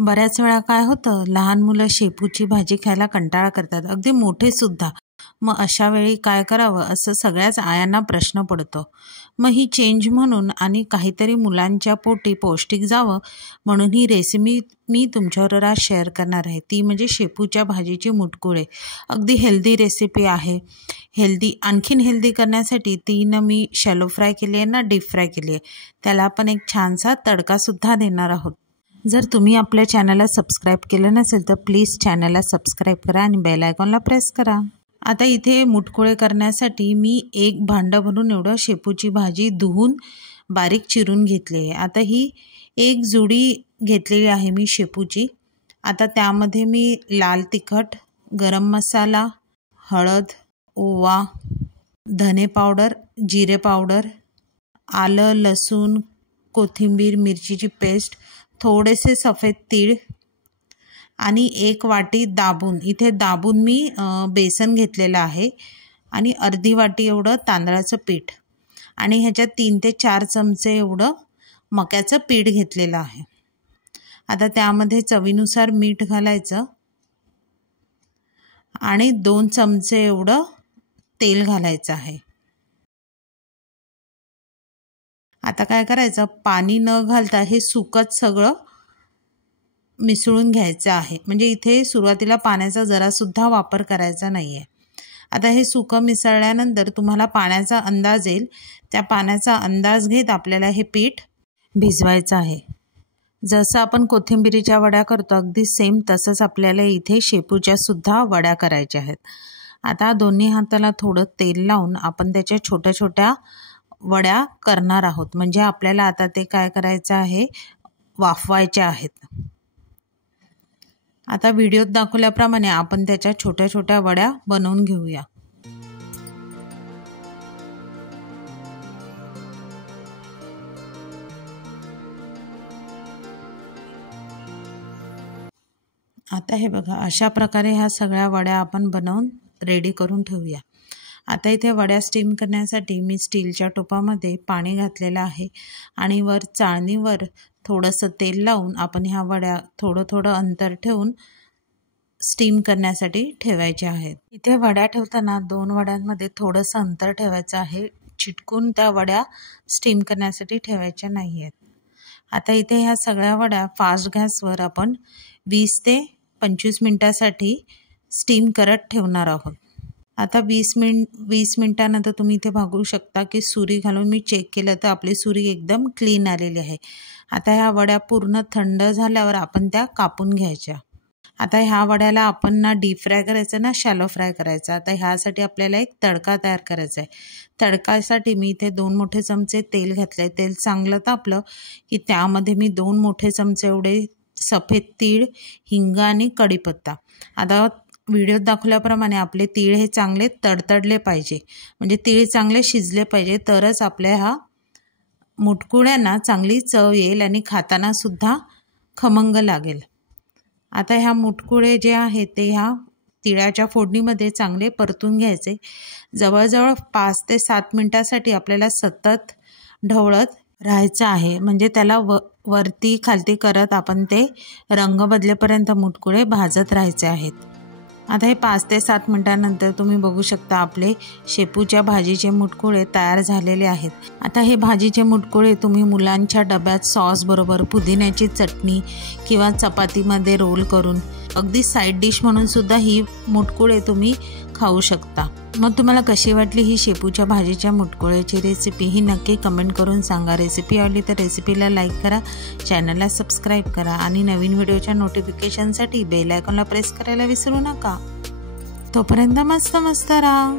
बऱ्याच वेळा काय होतं, लहान मुलं शेपूची भाजी खायला कंटाळा करतात, अगदी मोठे सुद्धा. मग अशा वेळी काय करावं असं सगळ्याच आयांना प्रश्न पडतो. मग ही चेंज म्हणून आणि काहीतरी मुलांच्या पोटी पौष्टिक जावं म्हणून ही रेसिपी मी तुमच्याबरोबर आज शेअर करणार आहे. ती म्हणजे शेपूच्या भाजीची मुटकुळे. अगदी हेल्दी रेसिपी आहे. आणखीन हेल्दी करण्यासाठी ती ना मी शॅलो फ्राय केली आहे ना डीप फ्राय केली आहे. त्याला आपण एक छानसा तडकासुद्धा देणार आहोत. जर तुम्ही आपल्या चॅनलला सबस्क्राईब केलं नसेल तर प्लीज चॅनलला सबस्क्राईब करा आणि बेल आयकॉनला प्रेस करा. आता इथे मुटकुळे करण्यासाठी मी एक भांडं भरून एवढं शेपूची भाजी धुवून बारीक चिरून घेतली आहे. आता ही एक जुडी घेतलेली आहे मी शेपूची. आता त्यामध्ये मी लाल तिखट, गरम मसाला, हळद, ओवा, धने पावडर, जिरे पावडर, आलं, लसूण, कोथिंबीर, मिरचीची पेस्ट, थोडेसे सफेद तीळ आणि एक वाटी दाबून मी बेसन घेतलेलं आहे आणि अर्धी वाटी एवढं तांदळाचं पीठ आणि ह्याच्यात 3 ते 4 चमचे एवढं मक्याचं पीठ घेतलेलं आहे. आता त्यामध्ये चवीनुसार मीठ घालायचं आणि 2 चमचे एवढं तेल घालायचं आहे. आता काय करायचं, पाणी न घालता हे सुकत सगळं मिसळून घ्यायचं आहे. म्हणजे इथे सुरुवातीला पाण्याचा जरासुद्धा वापर करायचा नाही आहे. आता हे सुकं मिसळल्यानंतर तुम्हाला पाण्याचा अंदाज येईल. त्या पाण्याचा अंदाज घेत आपल्याला हे पीठ भिजवायचं आहे. जसं आपण कोथिंबिरीच्या वड्या करतो अगदी सेम तसंच आपल्याला इथे शेपूच्यासुद्धा वड्या करायच्या आहेत. आता दोन्ही हाताला थोडं तेल लावून आपण त्याच्या छोट्या छोट्या वड्या करणार आहोत. म्हणजे आपल्याला आता ते काय करायचं आहे, वाफवायच्या आहेत. आता व्हिडिओत दाखवल्याप्रमाणे आपण त्याच्या छोट्या छोट्या वड्या बनवून घेऊया. आता हे बघा, अशा प्रकारे ह्या सगळ्या वड्या आपण बनवून रेडी करून ठेवूया. आता इथे वड्या स्टीम करण्यासाठी मी स्टीलच्या टोपामध्ये पाणी घातलेलं आहे आणि वर चाळणीवर थोडंसं तेल लावून आपण ह्या वड्या थोडं अंतर ठेवून स्टीम करण्यासाठी ठेवायच्या आहेत. इथे वड्या ठेवताना 2 वड्यांमध्ये थोडंसं अंतर ठेवायचं आहे. चिटकून त्या वड्या स्टीम करण्यासाठी ठेवायच्या नाही आहेत. आता इथे ह्या सगळ्या वड्या फास्ट गॅसवर आपण 20 ते 25 मिनटासाठी स्टीम करत ठेवणार आहोत. आता 20 मिनटानंतर तुम्ही इथे बघू शकता की सुरी घालून मी चेक केलं तर आपली सुरी एकदम क्लीन आलेली आहे. आता ह्या वड्या पूर्ण थंड झाल्यावर आपण त्या कापून घ्यायच्या. आता ह्या वड्याला आपण ना डीप फ्राय करायचं ना शॅलो फ्राय करायचं. आता ह्यासाठी आपल्याला एक तडका तयार करायचा आहे. तडकासाठी मी इथे 2 मोठे चमचे तेल घातले. तेल चांगलं तापलं की त्यामध्ये मी 2 मोठे चमचे एवढे सफेद तीळ, हिंग आणि कढीपत्ता. आता व्हिडिओत दाखवल्याप्रमाणे आपले तीळ हे चांगले तडतडले पाहिजे. म्हणजे तीळ चांगले शिजले पाहिजे तरच आपल्या ह्या मुटकुळ्यांना चांगली चव येईल आणि खाताना सुद्धा खमंग लागेल. आता ह्या मुटकुळे जे आहेत ते ह्या तिळाच्या फोडणीमध्ये चांगले परतून घ्यायचे. जवळजवळ 5 ते 7 मिनटासाठी आपल्याला सतत ढवळत राहायचं आहे. म्हणजे त्याला वरती खालती करत आपण ते रंग बदलेपर्यंत मुटकुळे भाजत राहायचे आहेत. आता हे 5 ते 7 मिनटानंतर तुम्ही बघू शकता आपले शेपूच्या भाजीचे मुटकुळे तयार झालेले आहेत. आता हे भाजीचे मुटकुळे तुम्ही मुलांच्या डब्यात सॉसबरोबर, पुदिन्याची चटणी किंवा चपातीमध्ये रोल करून अगदी साईड डिश म्हणून सुद्धा ही मुटकुळे तुम्ही खाऊ शकता. मग तुम्हाला कशी वाटली ही शेपूच्या भाजीच्या मुटकुळ्याची रेसिपी ही नक्की कमेंट करून सांगा. रेसिपी आवडली तर रेसिपीला लाईक करा, चॅनलला सबस्क्राईब करा आणि नवीन व्हिडिओच्या नोटिफिकेशनसाठी बेल आयकॉनला प्रेस करायला विसरू नका. तोपर्यंत मस्त राहा.